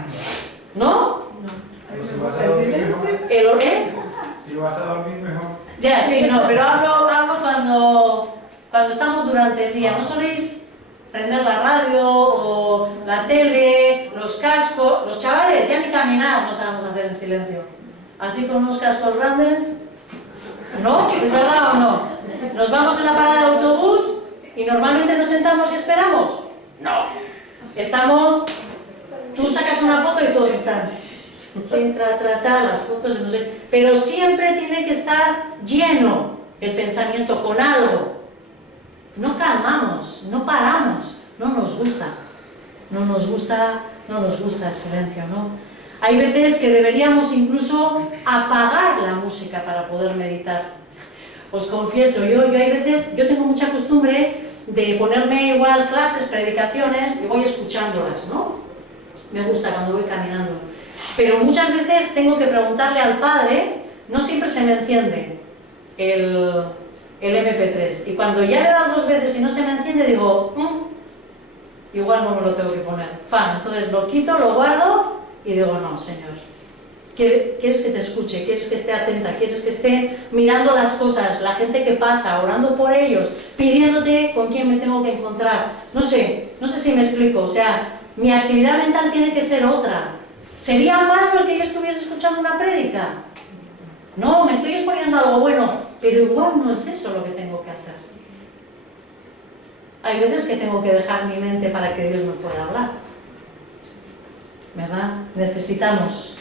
¿no? ¿El qué? Si vas a dormir mejor. Ya, sí, no, pero hablo cuando estamos durante el día. ¿No soléis prender la radio o la tele, los cascos? Los chavales ya ni caminar no sabemos hacer en silencio. Así con unos cascos grandes, ¿no? ¿Es verdad o no? Nos vamos en la parada de autobús y normalmente nos sentamos y esperamos. No. Estamos, tú sacas una foto y todos están. Las fotos, no sé. Pero siempre tiene que estar lleno el pensamiento con algo. No calmamos, no paramos, no nos gusta el silencio, ¿no? Hay veces que deberíamos incluso apagar la música para poder meditar. Os confieso, yo hay veces, yo tengo mucha costumbre de ponerme igual clases, predicaciones, y voy escuchándolas, ¿no? Me gusta cuando voy caminando. Pero muchas veces tengo que preguntarle al padre, no siempre se me enciende el MP3. Y cuando ya le he dado 2 veces y no se me enciende, digo, igual no me lo tengo que poner. Entonces lo quito, lo guardo y digo, no, Señor, quieres que te escuche, quieres que esté atenta, quieres que esté mirando las cosas, la gente que pasa, orando por ellos, pidiéndote con quién me tengo que encontrar. No sé si me explico, o sea, mi actividad mental tiene que ser otra. ¿Sería malo el que yo estuviese escuchando una prédica? No, me estoy exponiendo a algo bueno, pero igual no es eso lo que tengo que hacer. Hay veces que tengo que dejar mi mente para que Dios me pueda hablar, ¿verdad? Necesitamos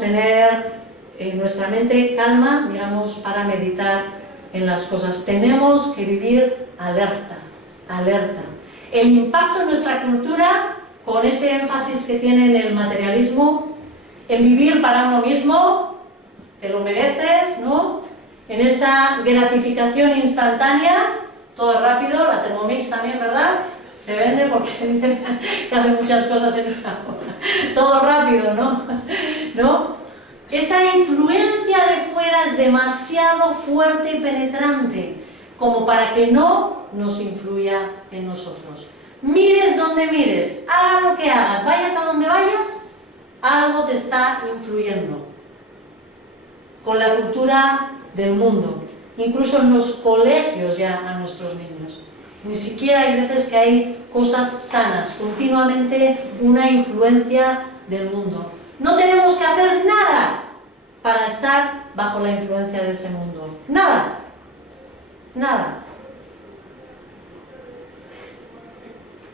tener en nuestra mente calma, digamos, para meditar en las cosas. Tenemos que vivir alerta. El impacto en nuestra cultura, con ese énfasis que tiene en el materialismo, en vivir para uno mismo, te lo mereces, ¿no? En esa gratificación instantánea, todo rápido, la Thermomix también, ¿verdad? Se vende porque dicen que hace muchas cosas en una hora. Todo rápido, ¿no? Esa influencia de fuera es demasiado fuerte y penetrante como para que no nos influya en nosotros. Mires donde mires, hagas lo que hagas, vayas a donde vayas, algo te está influyendo. Con la cultura del mundo, incluso en los colegios ya a nuestros niños. Ni siquiera hay veces que hay cosas sanas, continuamente una influencia del mundo. No tenemos que hacer nada para estar bajo la influencia de ese mundo. Nada.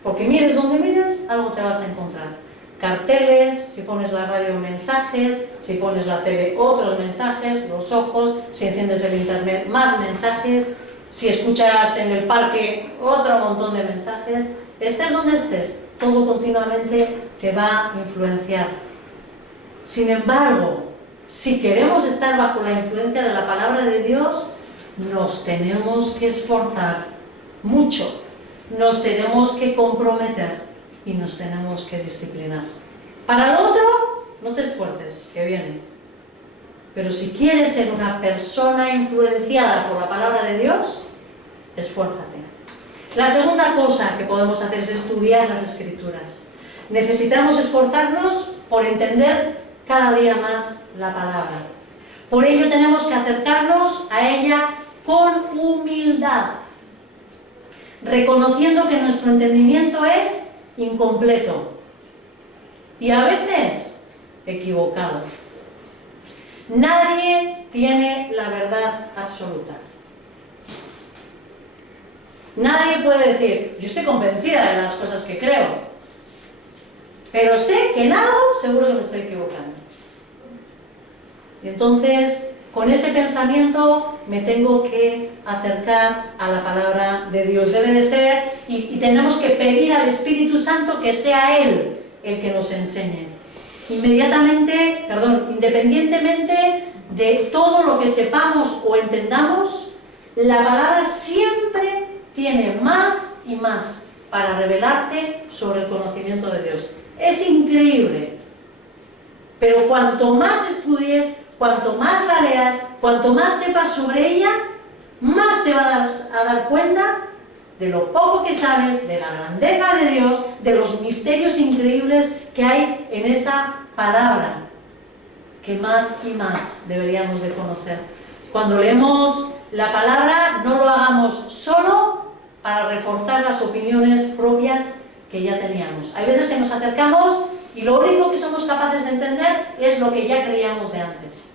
Porque mires donde mires, algo te vas a encontrar. Carteles, si pones la radio mensajes, si pones la tele otros mensajes, los ojos, si enciendes el internet más mensajes, si escuchas en el parque otro montón de mensajes, estés donde estés, todo continuamente te va a influenciar. Sin embargo, si queremos estar bajo la influencia de la palabra de Dios, nos tenemos que esforzar mucho, nos tenemos que comprometer y nos tenemos que disciplinar. Para lo otro, no te esfuerces, que viene. Pero si quieres ser una persona influenciada por la palabra de Dios, esfuérzate. La segunda cosa que podemos hacer es estudiar las Escrituras. Necesitamos esforzarnos por entender cada día más la palabra. Por ello tenemos que acercarnos a ella con humildad, reconociendo que nuestro entendimiento es incompleto y a veces equivocado. Nadie tiene la verdad absoluta. Nadie puede decir, yo estoy convencida de las cosas que creo, pero sé que en algo seguro que me estoy equivocando. Y entonces, con ese pensamiento me tengo que acercar a la palabra de Dios. Debe de ser, y tenemos que pedir al Espíritu Santo que sea Él el que nos enseñe. Independientemente de todo lo que sepamos o entendamos, la palabra siempre tiene más y más para revelarte sobre el conocimiento de Dios. Es increíble. Pero cuanto más estudies, cuanto más la leas, cuanto más sepas sobre ella, más te vas a dar cuenta de lo poco que sabes, de la grandeza de Dios, de los misterios increíbles que hay en esa palabra, que más y más deberíamos de conocer. Cuando leemos la palabra, no lo hagamos solo para reforzar las opiniones propias que ya teníamos. Hay veces que nos acercamos y lo único que somos capaces de entender es lo que ya creíamos de antes.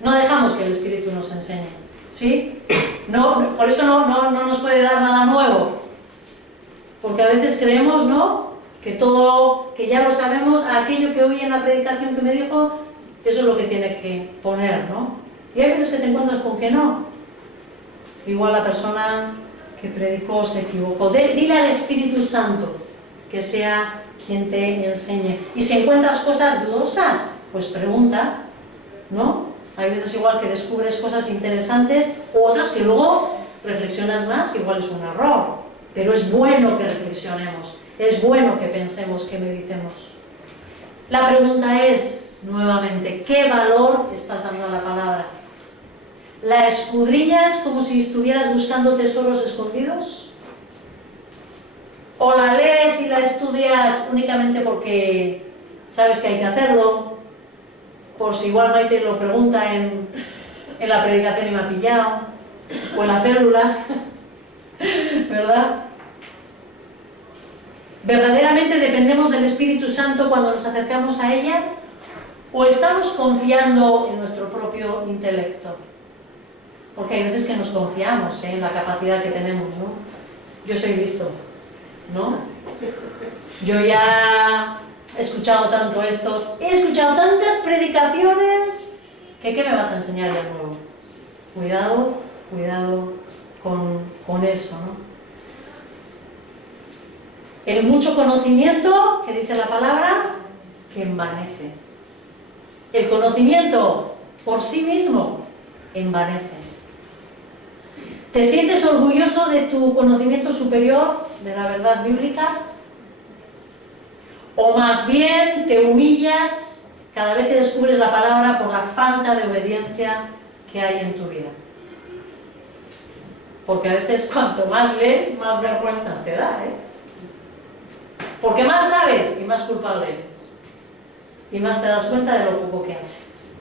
No dejamos que el Espíritu nos enseñe, ¿sí? No, por eso no nos puede dar nada nuevo, porque a veces creemos, ¿no?, que todo, que ya lo sabemos, aquello que oí en la predicación que me dijo, eso es lo que tiene que poner, ¿no? Y hay veces que te encuentras con que no. Igual la persona que predicó se equivocó. Dile al Espíritu Santo que sea quien te enseñe. Y si encuentras cosas dudosas, pues pregunta, ¿no? Hay veces igual que descubres cosas interesantes, u otras que luego reflexionas más, igual es un error. Pero es bueno que reflexionemos, es bueno que pensemos, que meditemos. La pregunta es, nuevamente, ¿qué valor estás dando a la palabra? ¿La escudriñas como si estuvieras buscando tesoros escondidos? ¿O la lees y la estudias únicamente porque sabes que hay que hacerlo, por si igual Maite lo pregunta en la predicación y me ha pillado, o en la célula, ¿verdad? ¿Verdaderamente dependemos del Espíritu Santo cuando nos acercamos a ella? ¿O estamos confiando en nuestro propio intelecto? Porque hay veces que nos confiamos en la capacidad que tenemos, ¿no? Yo soy listo, ¿no? Yo ya he escuchado tanto estos, he escuchado tantas predicaciones, que ¿qué me vas a enseñar de nuevo? Cuidado, cuidado con eso, ¿no? El mucho conocimiento, que dice la palabra, que envanece. El conocimiento por sí mismo envanece. ¿Te sientes orgulloso de tu conocimiento superior, de la verdad bíblica? ¿O más bien te humillas cada vez que descubres la palabra por la falta de obediencia que hay en tu vida? Porque a veces cuanto más lees, más vergüenza te da, ¿eh? Porque más sabes y más culpable eres. Y más te das cuenta de lo poco que haces.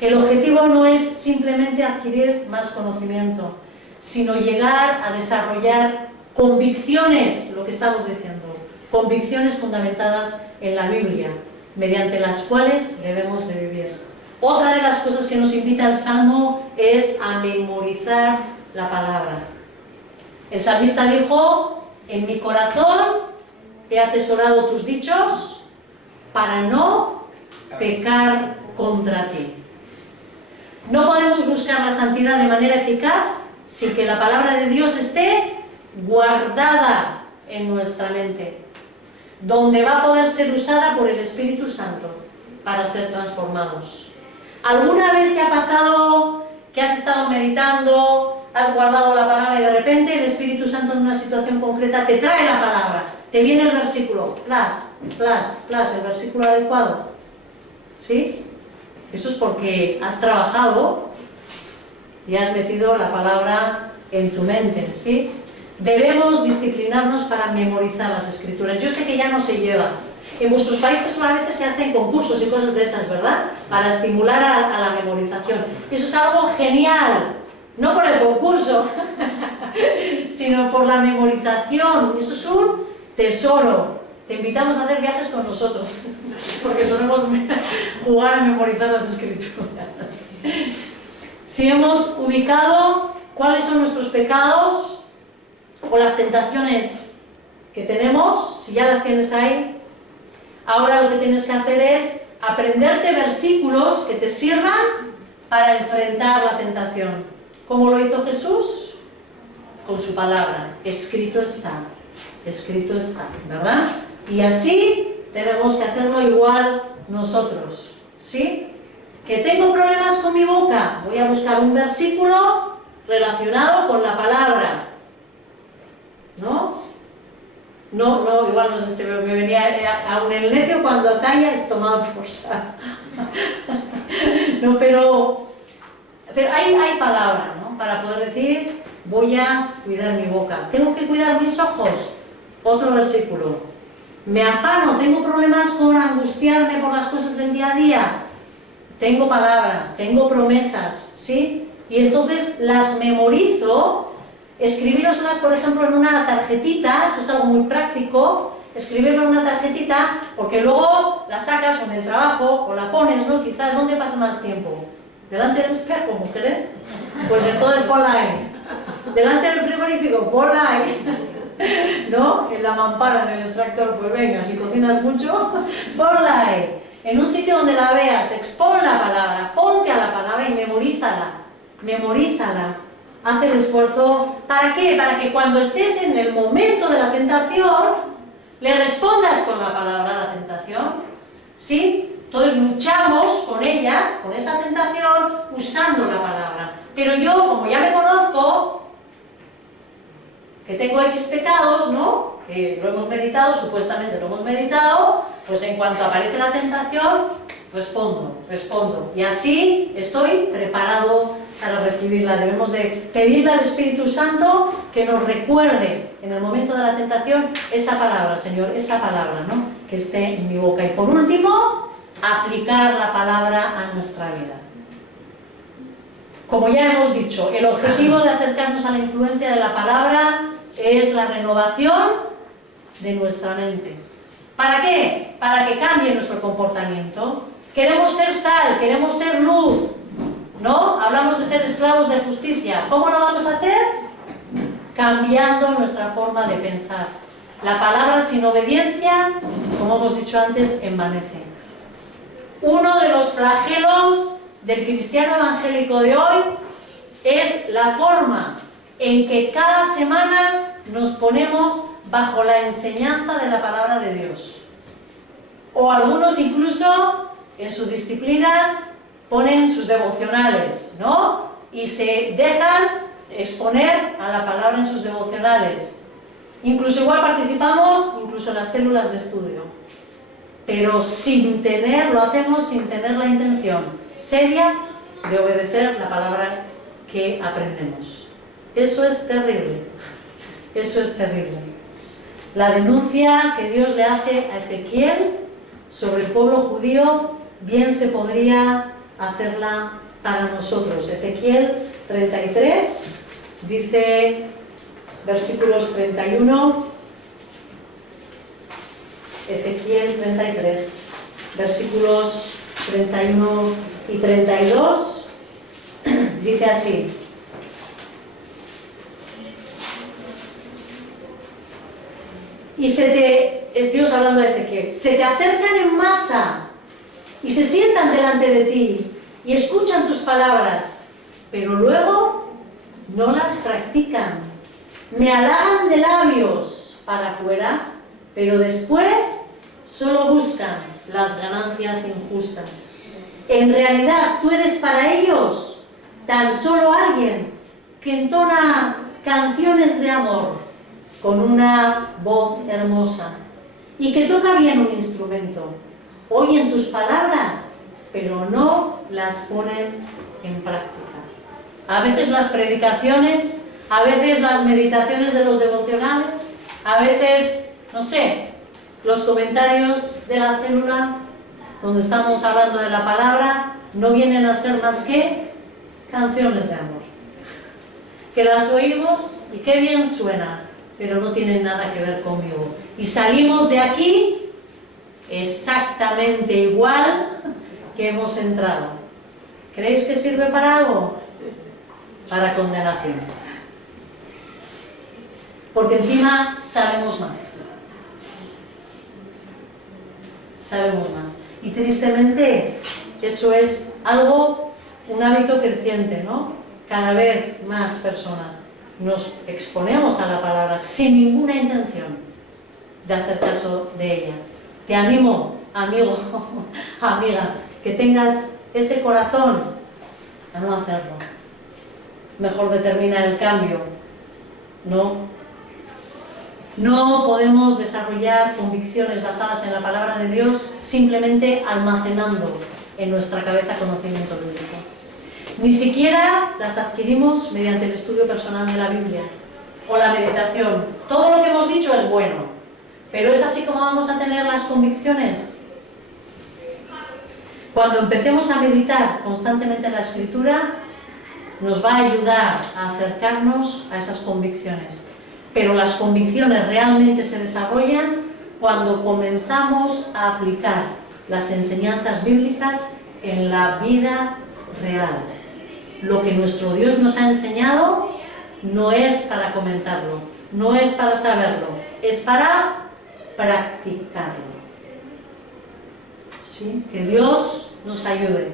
El objetivo no es simplemente adquirir más conocimiento, sino llegar a desarrollar convicciones, lo que estamos diciendo, convicciones fundamentadas en la Biblia, mediante las cuales debemos de vivir. Otra de las cosas que nos invita el Salmo es a memorizar la palabra. El salmista dijo: en mi corazón he atesorado tus dichos para no pecar contra ti. No podemos buscar la santidad de manera eficaz sin que la palabra de Dios esté guardada en nuestra mente, donde va a poder ser usada por el Espíritu Santo para ser transformados. ¿Alguna vez te ha pasado que has estado meditando, has guardado la palabra y de repente el Espíritu Santo en una situación concreta te trae la palabra, te viene el versículo, plas, plas, plas, el versículo adecuado? ¿Sí? Eso es porque has trabajado y has metido la palabra en tu mente, ¿sí? Debemos disciplinarnos para memorizar las Escrituras. Yo sé que ya no se lleva. En vuestros países a veces se hacen concursos y cosas de esas, ¿verdad? Para estimular a la memorización. Eso es algo genial. No por el concurso, sino por la memorización. Eso es un tesoro. Te invitamos a hacer viajes con nosotros, porque solemos jugar a memorizar las Escrituras. Si hemos ubicado cuáles son nuestros pecados o las tentaciones que tenemos, si ya las tienes ahí, ahora lo que tienes que hacer es aprenderte versículos que te sirvan para enfrentar la tentación. ¿Cómo lo hizo Jesús? Con su palabra. Escrito está, ¿verdad? Y así tenemos que hacerlo igual nosotros, ¿sí? ¿Que tengo problemas con mi boca? Voy a buscar un versículo relacionado con la palabra, ¿no? No, igual no es este, me venía aún el necio cuando calla es tomado por saco. No, pero hay palabra, ¿no? Para poder decir, voy a cuidar mi boca. ¿Tengo que cuidar mis ojos? Otro versículo. Me afano, tengo problemas con angustiarme por las cosas del día a día. Tengo palabra, tengo promesas, ¿sí? Y entonces las memorizo, escribiroslas, por ejemplo, en una tarjetita, eso es algo muy práctico, escribirlo en una tarjetita, porque luego la sacas o en el trabajo, o la pones, ¿no? Quizás, ¿dónde pasa más tiempo? ¿Delante del espejo, mujeres? Pues entonces ponla ahí. ¿Delante del frigorífico? Ponla ahí. ¿No? En la mampara, en el extractor, pues venga, si cocinas mucho, ponla ahí. En un sitio donde la veas, expon la palabra, ponte a la palabra y memorízala. Haz el esfuerzo. ¿Para qué? Para que cuando estés en el momento de la tentación, le respondas con la palabra a la tentación. ¿Sí? Entonces luchamos con ella, con esa tentación, usando la palabra. Pero yo, como ya me conozco, que tengo X pecados, ¿no? Que lo hemos meditado, supuestamente lo hemos meditado, pues en cuanto aparece la tentación, respondo. Y así estoy preparado para recibirla. Debemos de pedirle al Espíritu Santo que nos recuerde en el momento de la tentación esa palabra, Señor, esa palabra, ¿no? que esté en mi boca. Y por último, aplicar la palabra a nuestra vida. Como ya hemos dicho, el objetivo de acercarnos a la influencia de la palabra es la renovación de nuestra mente. ¿Para qué? Para que cambie nuestro comportamiento. Queremos ser sal, queremos ser luz, ¿no? Hablamos de ser esclavos de justicia. ¿Cómo lo vamos a hacer? Cambiando nuestra forma de pensar. La palabra sin obediencia, como hemos dicho antes, envanece. Uno de los flagelos del cristiano evangélico de hoy es la forma en que cada semana nos ponemos bajo la enseñanza de la palabra de Dios. O algunos incluso en su disciplina ponen sus devocionales, ¿no? Y se dejan exponer a la palabra en sus devocionales. Incluso igual participamos, incluso en las células de estudio. Pero lo hacemos sin tener la intención seria de obedecer la palabra que aprendemos. Eso es terrible. Eso es terrible. La denuncia que Dios le hace a Ezequiel sobre el pueblo judío bien se podría hacerla para nosotros. Ezequiel 33 dice, versículos 31, Ezequiel 33, versículos 31 y 32, dice así: es Dios hablando de Ezequiel, se te acercan en masa y se sientan delante de ti y escuchan tus palabras, pero luego no las practican. Me halagan de labios para afuera, pero después solo buscan las ganancias injustas. En realidad tú eres para ellos tan solo alguien que entona canciones de amor con una voz hermosa y que toca bien un instrumento. Oyen tus palabras, pero no las ponen en práctica. A veces las predicaciones, a veces las meditaciones de los devocionales, a veces, no sé, los comentarios de la célula donde estamos hablando de la palabra no vienen a ser más que canciones de amor. Que las oímos y qué bien suena, pero no tienen nada que ver conmigo. Y salimos de aquí exactamente igual que hemos entrado. ¿Creéis que sirve para algo? Para condenación. Porque encima sabemos más. Sabemos más. Y tristemente eso es algo, un hábito creciente, ¿no? Cada vez más personas nos exponemos a la palabra sin ninguna intención de hacer caso de ella. Te animo, amigo, amiga, que tengas ese corazón a no hacerlo. Mejor determina el cambio, ¿no? No podemos desarrollar convicciones basadas en la palabra de Dios simplemente almacenando en nuestra cabeza conocimiento bíblico. Ni siquiera las adquirimos mediante el estudio personal de la Biblia o la meditación. Todo lo que hemos dicho es bueno, pero ¿es así como vamos a tener las convicciones? Cuando empecemos a meditar constantemente en la Escritura, nos va a ayudar a acercarnos a esas convicciones. Pero las convicciones realmente se desarrollan cuando comenzamos a aplicar las enseñanzas bíblicas en la vida real. Lo que nuestro Dios nos ha enseñado no es para comentarlo, no es para saberlo, es para practicarlo. ¿Sí? Que Dios nos ayude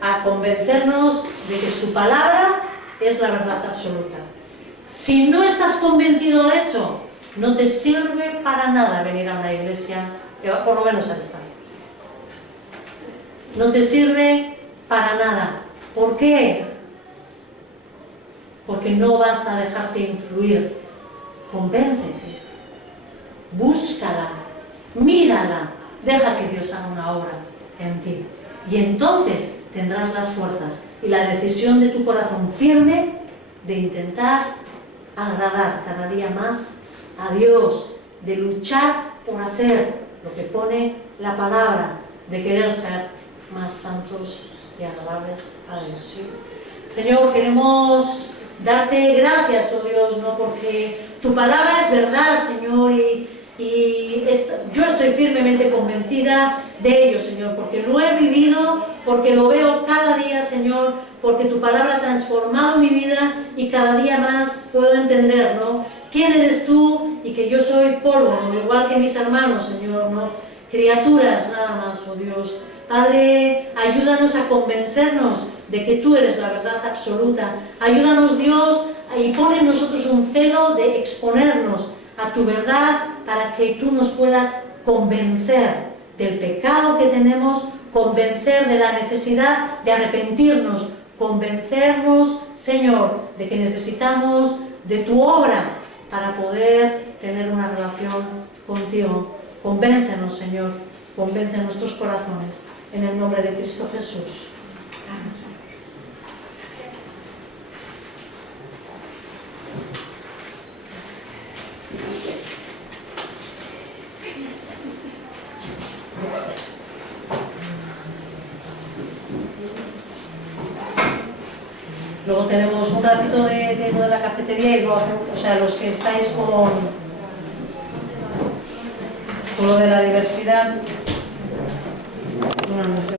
a convencernos de que su palabra es la verdad absoluta. Si no estás convencido de eso, no te sirve para nada venir a una iglesia, por lo menos a esta. No te sirve para nada. ¿Por qué? Porque no vas a dejarte influir. Convéncete. Búscala. Mírala. Deja que Dios haga una obra en ti. Y entonces tendrás las fuerzas y la decisión de tu corazón firme de intentar agradar cada día más a Dios, de luchar por hacer lo que pone la palabra de querer ser más santos y agradables a Dios. ¿Sí? Señor, queremos darte gracias, oh Dios, ¿no? Porque tu palabra es verdad, Señor, yo estoy firmemente convencida de ello, Señor, porque lo he vivido, porque lo veo cada día, Señor, porque tu palabra ha transformado mi vida y cada día más puedo entender, ¿no?, quién eres tú y que yo soy polvo, ¿no?, igual que mis hermanos, Señor, ¿no?, criaturas nada más, oh Dios. Padre, ayúdanos a convencernos de que tú eres la verdad absoluta. Ayúdanos, Dios, y pon en nosotros un celo de exponernos a tu verdad para que tú nos puedas convencer del pecado que tenemos, convencer de la necesidad de arrepentirnos, convencernos, Señor, de que necesitamos de tu obra para poder tener una relación contigo. Convéncenos, Señor, convence nuestros corazones, en el nombre de Cristo Jesús. Amén, Señor. Luego tenemos un ratito de la cafetería y luego, o sea, los que estáis con lo de la diversidad.